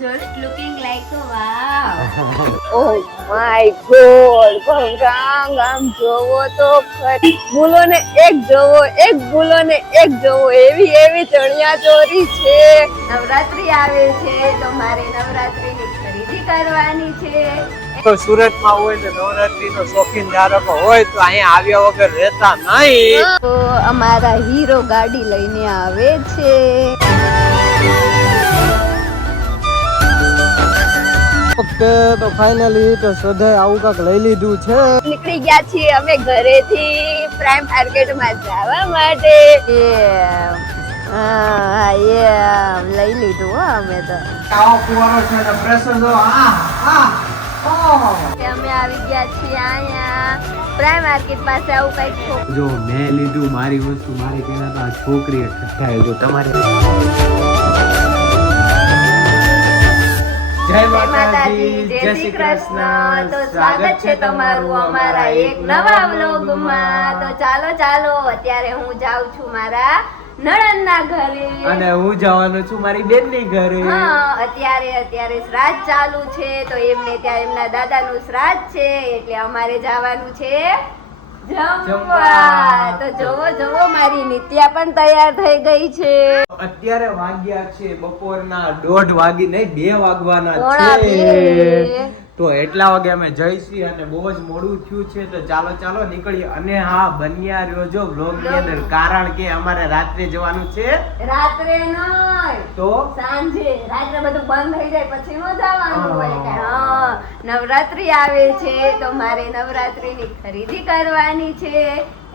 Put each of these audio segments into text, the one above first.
just looking like a wow. Oh my god, પણ આમ જોવો તો ભૂલો ને એક જોવો, એક ભૂલો ને એક જોવો, એવી ચણિયા ચોરી છે. નવરાત્રી આવે છે તો મારે નવરાત્રીની ખરીદી કરવાની છે. તો સુરતમાં હોય ને નવરાત્રીનો શોખીન ધારકો હોય તો અહીંયા આવ્યા વગર રહેતા નહીં. તો અમારા હીરો ગાડી લઈને આવે છે. ઓકે, તો ફાઇનલી તો શ્રદ્ધાએ આવું કાંક લઈ લીધું છે. નીકળી ગયા છીએ અમે ઘરેથી પ્રાઇમ માર્કેટમાં જવા માટે. લઈ લીધું હો અમે તો. આવો ફુવારો છે ને પ્રેશર દો. અમે આવી ગયા છીએ અહીંયા પ્રાઇમ માર્કેટ પાસે. આવું કઈક જો મેં લીધું મારી વસ્તુ મારી કેના તો આ છોકરીએ ઠઠાય. જો તમારે જય માતાજી, જય શ્રી કૃષ્ણ. તો સ્વાગત છે તમારું અમારા એક નવા વ્લોગમાં. તો ચાલો અત્યારે હું જાઉં છું મારા નણંદના ઘરે અને હું જવાનું છું મારી બેનની ઘરે. હા, અત્યારે શ્રાદ્ધ ચાલુ છે તો એમને ત્યાં એમના દાદાનું શ્રાદ્ધ છે એટલે અમારે જવાનું છે જમવા. તો જોવો મારી નિત્યા પણ તૈયાર થઈ ગઈ છે. અત્યારે વાગ્યા છે બપોરના 1:30 વાગી નહીં 2 વાગવાના પોણા છે. બે. તો એટલા વાગે અમે જઈશી અને બહુ જ મોડું થયું છે તો ચાલો નીકળીએ. અને હા, બન્યા રહ્યો જો વ્લોગ ની અંદર, કારણ કે અમારે રાત્રે જવાનું છે. રાત્રે નહીં તો સાંજે. રાત્રે બધું બંધ થઈ જાય પછી નો જવાનું હોય કે હા નવરાત્રી આવે છે તો મારે નવરાત્રીની ખરીદી કરવાની છે.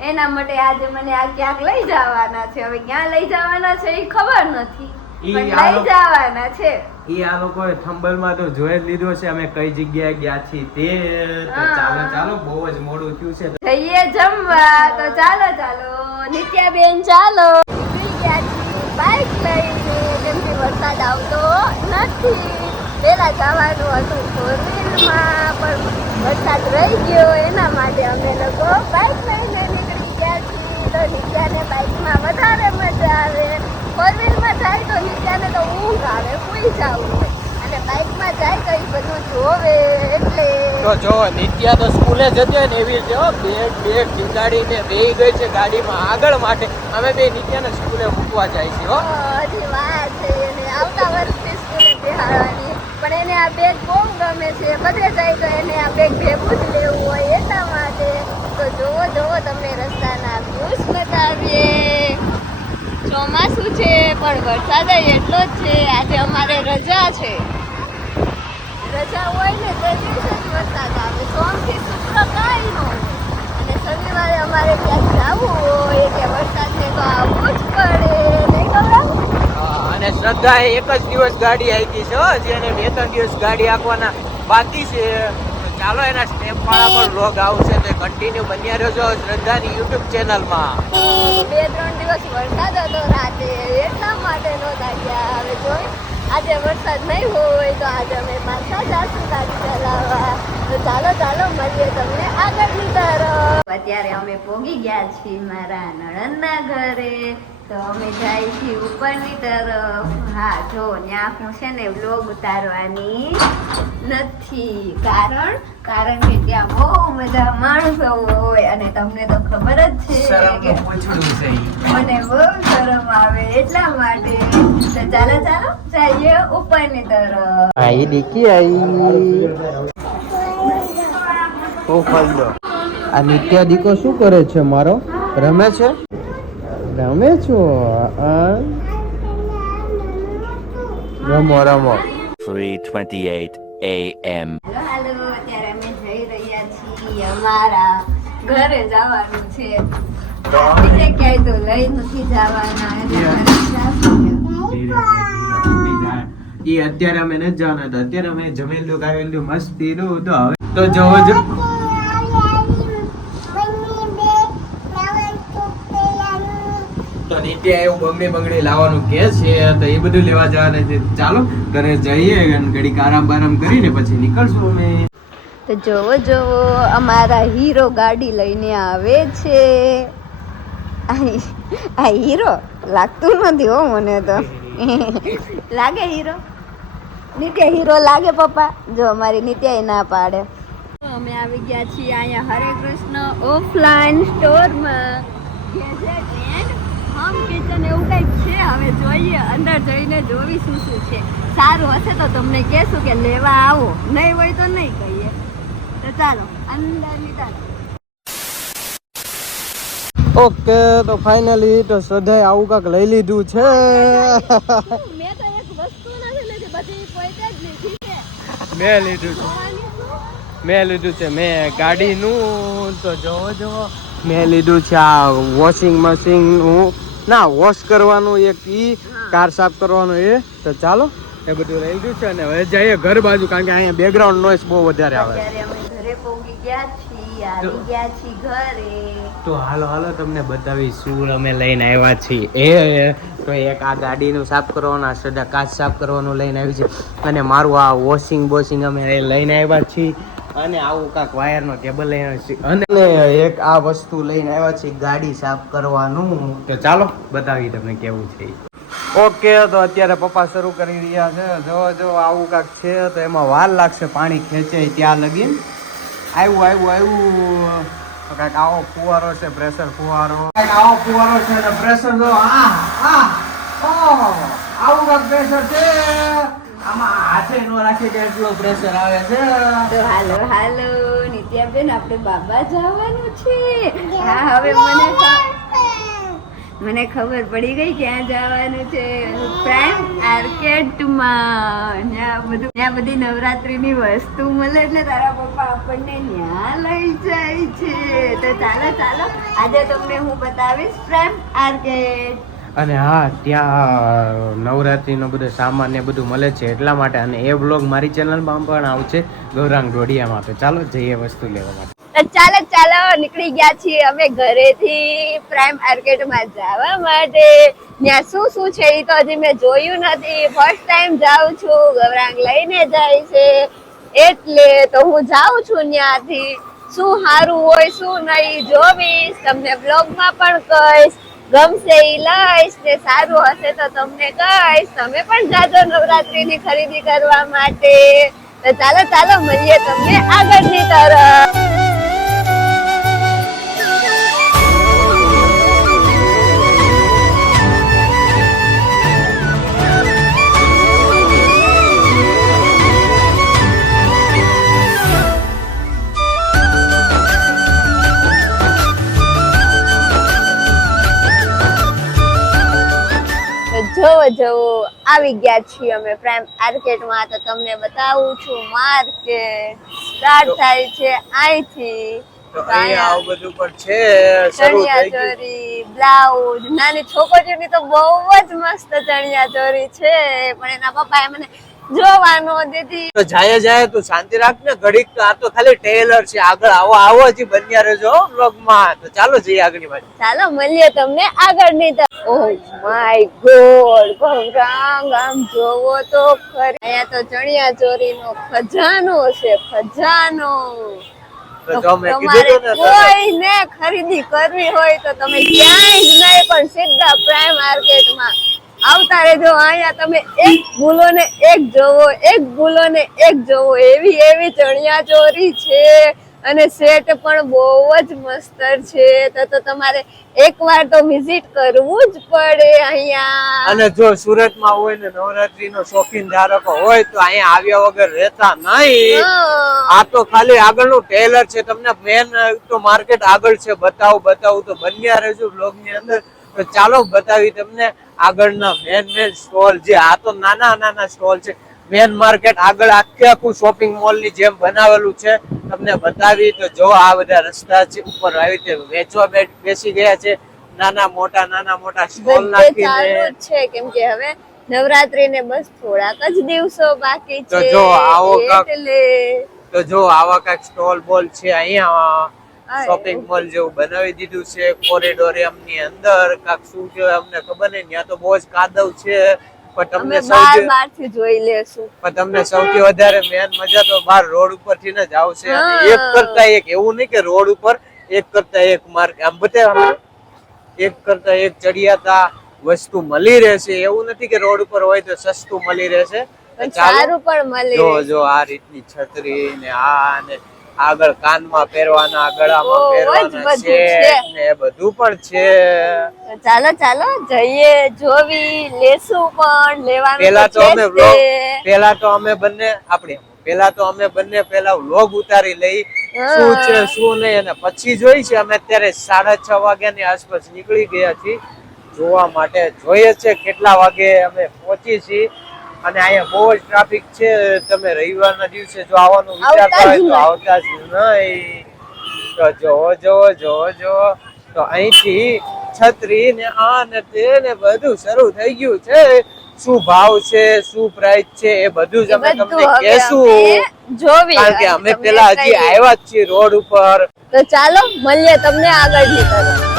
એના માટે આજે મને આ ક્યાંક લઈ જવાના છે. હવે ક્યાં લઈ જવાના છે એ ખબર નથી, પણ લઈ જવાના છે. ઈ આ લોકોએ થંબલમાં તો જોઈ જ લીધો છે અમે કઈ જગ્યાએ ગયા છીએ તે. તો ચાલો બહુ જ મોડું થયું છે. જઈએ જમવા. તો ચાલો નિત્યાબેન ચાલો. નીકળી ગયા છીએ બાઈક લઈને, કેમ કે વરસાદ આવતો નથી. પેલા જવાનું હતું ફોર વ્હીલમાં પણ વરસાદ રહી ગયો એના માટે અમે લોકો બાઈક લઈને નીકળી ગયા છીએ. તો નિત્યાને બાઈકમાં વધારે મજા આવે. ફોર વ્હીલમાં જાય તો નિત્યાને તો ઊંઘ આવે, સુઈ જવું હોય, અને બાઈકમાં જાય તો એ બધું જોવે એટલે. તો જો નિત્યા તો સ્કૂલે જતી હોય ને એવી રીતે બેગ ટીંગાડીને બેહી ગઈ છે ગાડીમાં આગળ માટે. અમે બે નિત્યાને સ્કૂલે મૂકવા જાય છે. હજી વાર છે એને આવતા વર્ષથી સ્કૂલે બેહાડવાની, પણ એને આ બેગ બહુ ગમે છે. બધે જાય તો એને આ બેગ ભેગું જ લેવું હોય એટલા માટે. તો જોવો તમને રસ્તાના વ્યૂઝ બતાવીએ. ચોમાસું છે પણ વરસાદ એટલો જ છે. આજે અમારે રજા છે. રજા હોય ને તે દિવસે જ વરસાદ આવે. સોમથી શુક્ર કાંઈ ન હોય, અને શનિવારે અમારે ક્યાંક જવું હોય કે વરસાદને તો આવવું જ પડે. નહીં ખબર? અને શ્રદ્ધાએ એક જ દિવસ ગાડી આપી છે. જેને 2-3 દિવસ ગાડી આપવાના બાકી છે. તો ચાલો એના સ્ટેપ વાળા પણ વ્લોગ આવશે તો કન્ટિન્યુ બન્યા રહેજો શ્રદ્ધાની યુટ્યુબ ચેનલમાં. 2-3 દિવસ વરસાદ હતો રાતે એટલા માટે નહોતા ગયા. હવે જોઈ આજે વરસાદ નહીં હોય તો આજે અમે પાછા જાશું ગાડી ચલાવવા. તો ચાલો મળીએ તમને આગળની તરફ. અત્યારે અમે પહોંચી ગયા છીએ મારા નણંદના ઘરે. તો અમે જાય છીએ ઉપરની તરફ. હા જો ત્યાં હું છે ને વ્લોગ ઉતારવાની નથી, કારણ કે ત્યાં બહુ બધા માણસો હોય અને તમને તો ખબર જ છે કે મને બહુ શરમ આવે એટલા માટે. તો ચાલો જઈએ ઉપરની તરફ. આઈ દીકી આઈ. ઓ ફલદો આ નિત્યા દીકો શું કરે છે? મારો રમે છો? રમો. 3:28 AM. હાલો અત્યારે અમે જઈ રહ્યા છીએ અમારા ઘરે. જવાનું છે બીજે ક્યાંય તો લઈ નથી જવાના. ઈ અત્યારે અમે નથી જવાના હતા. અત્યારે અમે જમેલું કાવેલું મસ્તી નું. તો હવે તો જોવો તો નિત્યા એવું બંગડી લાવવાનું કે છે તો એ બધું લેવા જવાના છે. ચાલો ઘરે જઈએ અને ઘડીક આરામ કરીને પછી નીકળશું અમે. તો જોવો અમારા હીરો ગાડી લઈને આવે છે. આ હીરો લાગતું નથી હો મને તો. લાગે હીરો? નિત્ય હીરો લાગે પપ્પા? જો અમારી નિત્યાએ ના પાડે. અમે આવી ગયા છીએ અહીંયા હરે કૃષ્ણ ઓફલાઈન સ્ટોરમાં. ગેજેટ એન્ડ હોમ કિચન એવું કંઈક છે. હવે જોઈએ, અંદર જઈને જોવી શું શું છે. સારું હશે તો તમને કહેશું કે લેવા આવો, નહીં હોય તો નહીં કહીએ. તો ચાલો અંદરની તરફ. ઓકે, તો ફાઇનલી તો શ્રદ્ધાએ આવું કાંક લઈ લીધું છે. મેં તો એક વસ્તુ નથી લીધી, બધી પોતે જ લીધી છે. મેં લીધું છે, જોવાની શું? મેં લીધું છે, મેં ગાડીનું તો જોવો મેં લીધું છે આ વોશિંગ મશીનનું, ના વોશ કરવાનું એક ઈ, કાર સાફ કરવાનું એ. તો ચાલો એ બધું લઈ લીધું છે અને હવે જઈએ ઘર બાજુ, કારણ કે અહીંયા બેકગ્રાઉન્ડ નોઈસ બહુ વધારે આવે. અત્યારે અમે ઘરે પહોંચી ગયા છીએ, આવી ગયા છીએ ઘરે. તો હાલો તમને બતાવી શું અમે લઈને આવ્યા છીએ. તો એક આ ગાડીનું સાફ કરવાનું, સદા કાચ સાફ કરવાનું લઈને આવી છે, અને મારું આ વોશિંગ અમે લઈને આવ્યા છીએ, અને આવું કાંક વાયરનો કેબલ લઈને આવ્યા છીએ, અને એક આ વસ્તુ લઈને આવ્યા છીએ ગાડી સાફ કરવાનું. તો ચાલો બતાવી તમને કેવું છે. ઓકે, તો અત્યારે પપ્પા શરૂ કરી રહ્યા છે. જો આવું કાંક છે, તો એમાં વાર લાગશે, પાણી ખેંચે ત્યાં લગીન. આવ્યું તો કાંઈક આવો ફુવારો છે, પ્રેશર ફુવારો, કાંઈક આવો ફુવારો છે અને પ્રેશર જો આવું કાંઈક પ્રેશર છે. આમાં હાથે ન રાખી કે એટલો પ્રેશર આવે છે. તો હાલો નિત્યાબેન, આપણે બાબા જવાનું છે. હા, હવે મને ખબર પડી ગઈ ક્યાં જવાનું છે. પ્રાઇમ આર્કેડમાં. ત્યાં બધી નવરાત્રીની વસ્તુ મળે, એટલે તારા પપ્પા આપણને ત્યાં લઈ જાય છે. તો ચાલો આજે તમને હું બતાવીશ પ્રાઇમ આર્કેડ. અને હા, ત્યાં નવરાત્રીનો બધો સામાન ને બધું મળે છે એટલા માટે, અને એ બ્લોગ મારી ચેનલમાં પણ આવશે, ગૌરાંગ ડોડિયામાં. તો ચાલો જઈએ વસ્તુ લેવા માટે. ચાલો નીકળી ગયા છીએ અમે ઘરેથી પ્રાઇમ આર્કેડમાં જવા માટે. ત્યાં શું છે એ તો હજી મેં જોયું નથી, ફર્સ્ટ ટાઈમ જાઉં છું. ગૌરાંગ લઈને જાય છે એટલે તો હું જાઉં છું. ત્યાંથી શું સારું હોય શું નહીં જોવીશ, તમને બ્લોગમાં પણ કહીશ. ગમશે એ લઈશ, ને સારું હશે તો તમને કહીશ. તમે પણ જાજો નવરાત્રીની ખરીદી કરવા માટે. તો ચાલો મળીએ તમને આગળની તરફ. જોવો આવી ગયા છીએ અમે પ્રાઇમ આર્કેડમાં. તો તમને બતાવું છું, માર્કેટ સ્ટાર્ટ થાય છે અહીંથી. તો અહીંયા આવું બધું પણ છે, ચણિયા ચોરી, બ્લાઉઝ. નાની છોકરીઓની તો બહુ જ મસ્ત ચણિયા ચોરી છે, પણ એના પપ્પાએ મને જોવાનો દીધી. તો જાય તું શાંતિ રાખ ને ઘડીક. તો આ તો ખાલી ટેલર છે, આગળ આવો હજી બન્યા રહેજો વ્લોગમાં. તો ચાલો જઈએ આગળની બાજુ. ચાલો મળીએ તમને આગળની તરફ. ઓહ માય ગોડ, ગૌરાંગ આમ જોવો તો ખરી, અહીંયા તો ચણિયા ચોરીનો ખજાનો છે, ખજાનો. તમારે કોઈને ખરીદી કરવી હોય તો તમે ક્યાંય જ નહીં, પણ સીધા પ્રાઇમ માર્કેટમાં આવતા રહેજો. અહીંયા તમે એક ભૂલો ને એક જોવો, એક ભૂલો ને એક જોવો, એવી ચણિયા ચોરી છે, અને સેટ પણ બહુ જ મસ્ત છે. તો તમારે એકવાર તો વિઝિટ કરવું જ પડે અહીંયા. અને જો સુરતમાં હોય ને નવરાત્રીનો શોખીન ધારકો હોય તો અહીંયા આવ્યા વગર રહેતા નહીં. આ તો ખાલી આગળનું ટેલર છે, તમને મેન તો માર્કેટ આગળ છે. બતાવું તો બન્યા રહેજો બ્લોગની અંદર. તો ચાલો બતાવી તમને આગળના મેન સ્ટોલ. જે આ તો નાના સ્ટોલ છે, મેન માર્કેટ આગળ આખું શોપિંગ મોલ ની જેમ બનાવેલું છે, તમને બતાવી. તો જો આ બધા રસ્તા છે, ઉપર આવી રીતે વેચવા બેસી ગયા છે, નાના મોટા સ્ટોલ નાખીને છે. કેમ કે હવે નવરાત્રી ને બસ થોડાક જ દિવસો બાકી છે. તો જો આવા કાંઈક સ્ટોલ બોલ છે અહીંયા. શોપિંગ મોલ જેવું બનાવી દીધું છે કોરિડોરિયમ ની અંદર. કાંક શું છે અમને ખબર નહીં, ત્યાં તો બહુ જ કાદવ છે. પણ તમને સૌથી વધારે મેન મજા તો બહાર રોડ ઉપર થી જ આવશે. એક કરતા એક, એવું નહીં કે રોડ ઉપર એક કરતા એક માર્કેટ, આમ બતાવે એક કરતા એક ચડિયાતા વસ્તુ મળી રહેશે. એવું નથી કે રોડ ઉપર હોય તો સસ્તું મળી રહેશે. પણ ચાલો. સારું પણ મળી જો રહે. જો આ રીતની છત્રી ને આ ને આગળ કાનમાં પહેરવાના ગળામાં બહુ જ પહેરવાના બધું સેટ છે. ને એ બધું પણ છે. તો ચાલો ચાલો જઈએ જોવી લેશું પણ લેવાનું પેલા તો તો છે અમે જ vlog તે. પેલા તો અમે બંને પેલા વ્લોગ ઉતારી લઈ હા. શું છે શું નહીં અને પછી જોઈ છે. અમે અત્યારે 6:30 વાગ્યાની આસપાસ નીકળી ગયા છીએ જોવા માટે. જોઈએ છે કેટલા વાગે અમે પહોંચી છીએ. અને અહીંયા બહુ જ ટ્રાફિક છે. તમે રવિવારના દિવસે જો આવવાનું વિચારતા હોય તો આવતા જ નહીં. તો જોવો તો અહીંથી છત્રી ને આ ને તે ને બધું શરૂ થઈ ગયું છે. શું ભાવ છે શું પ્રાઇસ છે એ બધું જ અમે એ બધું તમને હવે કહેશું. અમે જોવી કારણ કે અને અમે તમને પેલા હજી કહીએ. આવ્યા જ છીએ રોડ ઉપર. તો ચાલો મળીએ તમને આગળની તરફ.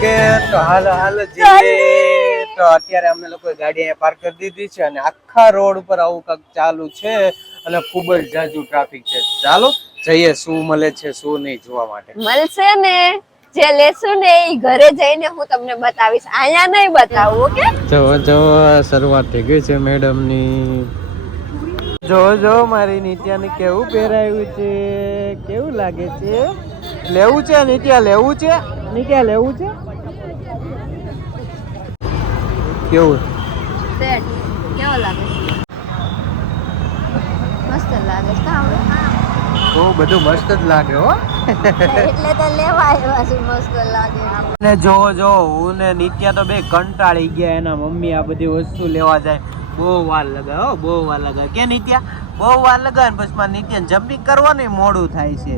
કે તો હાલ જઈએ. તો અત્યારે અમે લોકો ગાડી અહીંયા પાર્ક કરી દીધી છે અને આખા રોડ ઉપર આવું કાંઈક ચાલુ છે અને ખૂબ જ જાજુ ટ્રાફિક છે. ચાલો જઈએ શું મળે છે શું નહીં જોવા માટે. મળશે ને જે લેશું ને એ ઘરે જઈને હું તમને બતાવીશ. અહીંયા નહીં બતાવું. ઓકે જો શરૂઆત થઈ ગઈ છે મેડમ ની. જો મારી નિત્યાને કેવું પહેરાયું છે. કેવું લાગે છે. લેવું છે નિત્યા લેવું છે. નિત્યા લેવું છે. કેવું સેટ કેવો લાગે છે? મસ્ત લાગે છે. કાં હવે? બહુ બધું મસ્ત જ લાગે હો. એટલે તો લેવા આવ્યા છે. મસ્ત લાગે. ને જો હું ને નિત્યા તો બે કંટાળી ગયા. એના મમ્મી આ બધી વસ્તુ લેવા જાય. બહુ વાર લગાવે હો બહુ વાર લગાવે. કે નિત્યા બહુ વાર લગાવે ને પછી મારે નિત્યાને જમ્પિંગ કરવાનું મોડું થાય છે.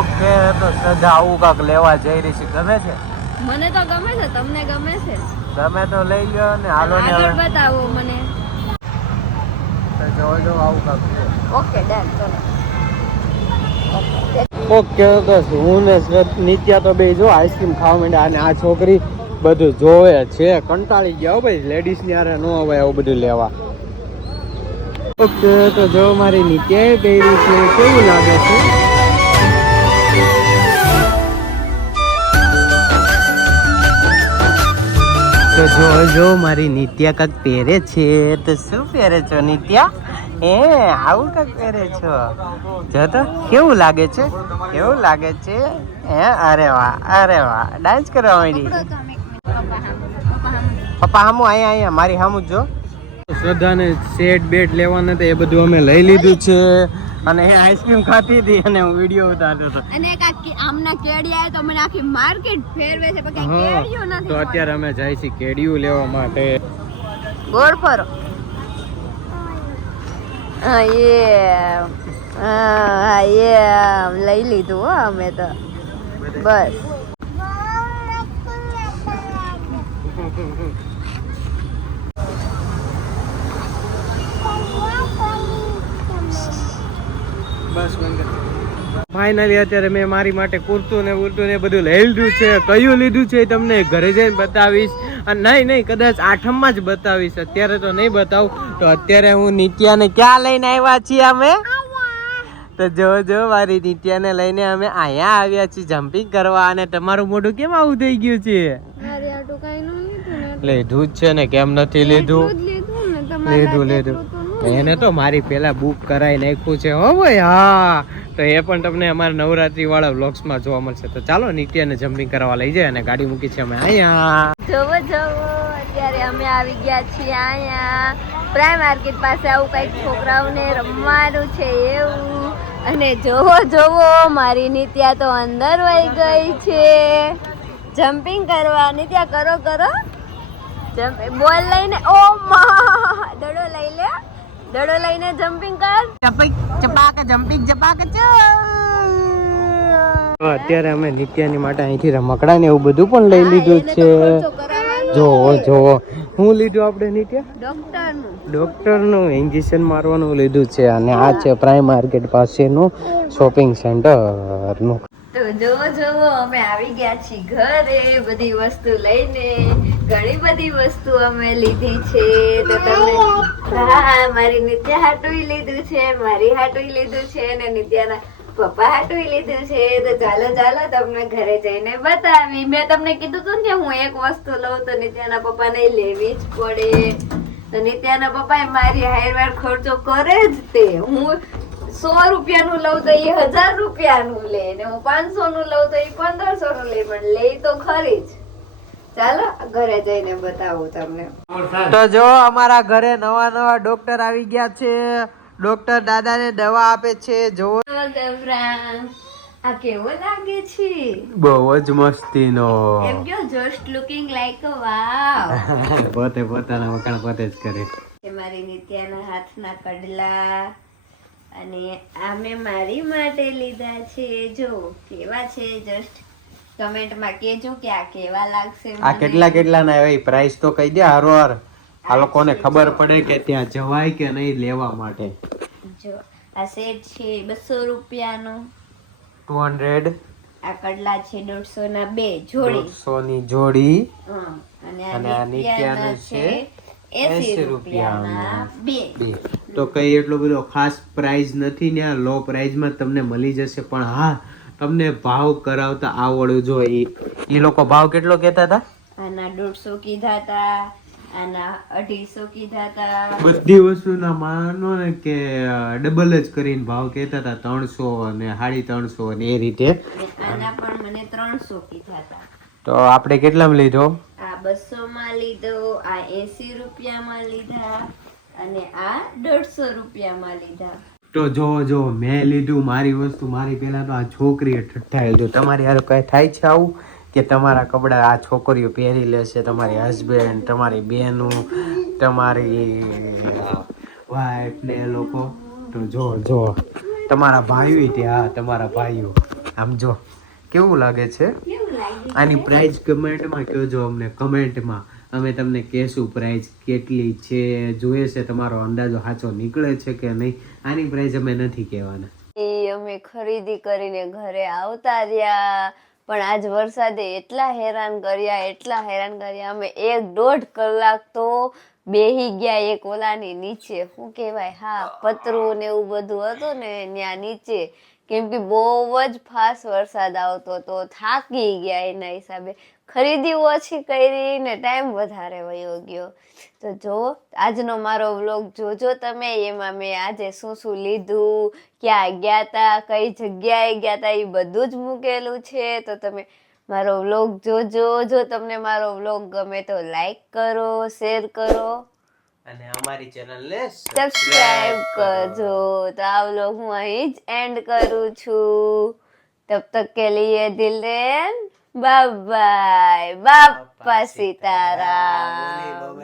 ઓકે તો સજા આવું કાંક લેવા જઈ રહી છે. ગમે છે? મને તો ગમે છે. તમને ગમે છે? તમે તો લઈ લ્યો ને હાલો ને આગળ હવે. બતાવો મને. તો જો આવું કાંક છે. ઓકે ડન ચલો. ઓકે તો હું ને નિત્યા તો બે જો આઈસ્ક્રીમ ખાવા માંડ્યા અને આ છોકરી બધું જોવે છે. કંટાળી ગયા હો ભાઈ. લેડીઝ ની હારે નો આવે આવું બધું લેવા. ઓકે તો જો મારી નિત્યાએ પહેરી છે. કેવું લાગે છે? તો જો મારી નિત્યા કાંક પહેરે છે. તો શું પહેરે છો નિત્યા? આવું કાંક પહેરે છો. જો તો કેવું લાગે છે. કેવું લાગે છે. અરે વાહ ડાન્સ કરવા માંડી. પપ્પા હામું અહીંયા મારી હામું જો. શ્રદ્ધાને સેટ બેટ લેવાના હતા એ બધું અમે લઈ લીધું છે અને એ આઈસ્ક્રીમ ખાતી હતી અને હું વિડીયો ઉતારતો હતો. અને આમના કેડી આવે તો મને આખી માર્કેટ ફેરવે છે પણ કઈ કેડીઓ નથી. તો અત્યારે અમે જાય છીએ કેડિયું લેવા માટે. ગોળ ફરો. લઈ લીધું હો અમે તો. બસ ફાઇનલી અત્યારે મેં મારી માટે કુર્તું ને બધું લઈ લીધું છે. કયું લીધું છે તમને ઘરે જઈને બતાવીશ. અને નહીં કદાચ આઠમમાં જ બતાવીશ. અત્યારે તો નહીં બતાવું. તો અત્યારે હું નિત્યાને ક્યાં લઈને આવ્યા છીએ અમે? તો જો મારી નિત્યાને લઈને અમે અહીંયા આવ્યા છીએ જમ્પિંગ કરવા. અને તમારું મોઢું કેમ આવું થઈ ગયું છે? લીધું જ છે ને કેમ નથી લીધું? લીધું એને તો મારી પેલા બુક કરાવી નાખ્યું છે હો ભાઈ. હા તો એ પણ તમને અમારા નવરાત્રી વાળા વ્લોગ્સમાં જોવા મળશે. તો ચાલો નિત્યાને જમ્પિંગ કરવા લઈ જાય અને ગાડી મૂકી છે અમે અહીંયા. જોવો અત્યારે અમે આવી ગયા છીએ અહીંયા પ્રાઇમ માર્કેટ પાસે. આવું કંઈક છોકરાઓને રમવાનું છે એવું. અને જોવો જોવો મારી નિત્યા તો અંદર વહી ગઈ છે જમ્પિંગ કરવા. નિત્યા કરો કરો બોલ લઈને. ઓ મા દડો લઈ લે, દડો લઈને જમ્પિંગ કર. અત્યારે અમે નિત્યાની માટે અહીંથી રમકડા ને એવું બધું પણ લઈ લીધું છે. જોવો જોવો હું લીધું આપણે નિત્યા ડોક્ટરનું ઇન્જેક્શન મારવાનું લીધું છે. અને આ છે પ્રાઇમ માર્કેટ પાસેનું શોપિંગ સેન્ટરનું. તો જોવો જોવો અમે આવી ગયા છીએ ઘરે બધી વસ્તુ લઈને. ઘણી બધી વસ્તુ અમે લીધી છે. તો તમને હા મારી નિત્યા હાટુઈ લીધું છે, મારી હાટુઈ લીધું છે અને નિત્યાના પપ્પા હાટુઈ લીધું છે. તો ચાલો ચાલો તમને ઘરે જઈને બતાવી. મેં તમને કીધું હતું ને હું એક વસ્તુ લઉં તો નિત્યાના પપ્પાને લેવી જ પડે. તો નિત્યાના પપ્પા મારી હાયરવાર ખર્ચો કરે જ તે. હું 100 રૂપિયાનું લઉં તો એ 1000 રૂપિયાનું લે ને હું 500 નું લઉં તો એ 1500 નું લે, પણ લે તો ખરી જ. ચાલો ઘરે જઈને બતાવું તમને. તો જો અમારા ઘરે નવા નવા ડોક્ટર આવી ગયા છે. ડોક્ટર દાદાને દવા આપે છે. જો આ કેવો લાગે છે? બહુ જ મસ્તીનો. એમ કયો જસ્ટ લુકિંગ લાઈક અ વાવ. પોતે પોતાના વખાણ પોતે જ કરે. મારી નિત્યાના હાથના કડલા અને આ મેં મારી માટે લીધા છે. જો કેવા છે જસ્ટ કમેન્ટમાં કહેજો કે આ કેવા લાગશે. આ કેટલા કેટલા ના હોય પ્રાઇસ તો કહી દે હારોહાર. આ લોકોને ખબર પડે કે ત્યાં જવાય કે નહીં લેવા માટે. જો આ સેટ છે 200 રૂપિયાનો. 200. આ કડલા છે 150 ના 2 જોડી. 150 ની જોડી. અને આ નિત્યાના છે 80 રૂપિયાના 2. તો કઈ એટલો બધો ખાસ પ્રાઇસ નથી ને. લો પ્રાઇસમાં તમને મળી જશે. પણ હા તમને ભાવ કરાવતા આવડવું જોઈએ. એ લોકો ભાવ કેટલો કહેતા હતા? આના 150 કીધા હતા, આના 250 કીધા હતા. બધી વસ્તુના માનો ને કે ડબલ જ કરીને ભાવ કહેતા હતા. 300 અને 350 ને એ રીતે. આના પણ મને 300 કીધા હતા. તો આપણે કેટલામાં લીધો? આ 200 માં લીધો, આ 80 રૂપિયામાં લીધા અને આ 150 રૂપિયામાં લીધા. તો જો મેં લીધું મારી વસ્તુ મારી પહેલા તો આ છોકરીએ ઠઠ્ઠાઈ લીધું. તમારી હારે કઈ થાય છે આવું કે તમારા કપડા આ છોકરીઓ પહેરી લેશે? તમારી હસબન્ડ, તમારી બહેનો, તમારી વાઈફ ને એ લોકો. તો જો તમારા ભાઈઓ ત્યાં, તમારા ભાઈઓ આમ જો કેવું લાગે છે? આની પ્રાઇસ કમેન્ટમાં કહેજો અમને. કમેન્ટમાં અમે તમને કહેશું પ્રાઇસ કેટલી છે. જોઈએ છે તમારો અંદાજો સાચો નીકળે છે કે નહીં. આની પ્રાઇસ અમે નથી કહેવાના. અમે ખરીદી કરીને ઘરે આવતા રહ્યા પણ આજ વરસાદે એટલા હેરાન કર્યા. અમે 1.5 કલાક તો બેહી ગયા એક ઓલાની નીચે. શું કહેવાય હા પતરું ને એવું બધું હતું ને ત્યાં નીચે. કેમ કે બહુ જ ફાસ્ટ વરસાદ આવતો તો થાકી ગયા. એના હિસાબે ખરીદી ઓછી કરી ને ટાઈમ વધારે વયો ગયો. તો જો આજનો મારો વ્લોગ જોજો તમે. એમાં મેં આજે શું શું લીધું, ક્યાં ગયા તા, કઈ જગ્યાએ ગયા તા એ બધું જ મૂકેલું છે. તો તમે મારો વ્લોગ જોજો. જો તમને મારો વ્લોગ ગમે તો લાઈક કરો, શેર કરો અને અમારી ચેનલને સબસ્ક્રાઇબ કરજો. તો આ વ્લોગ હું અહીં જ એન્ડ કરું છું. તબ તક કે લીએ દિલ બાય બાય. બાપા સીતારામ.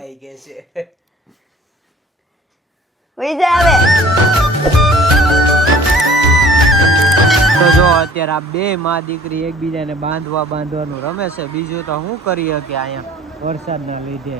તો જો અત્યારે આ બે માં દીકરી એકબીજાને બાંધવાનું રમે છે. બીજું તો શું કરીએ કે અહીંયા વરસાદના લીધે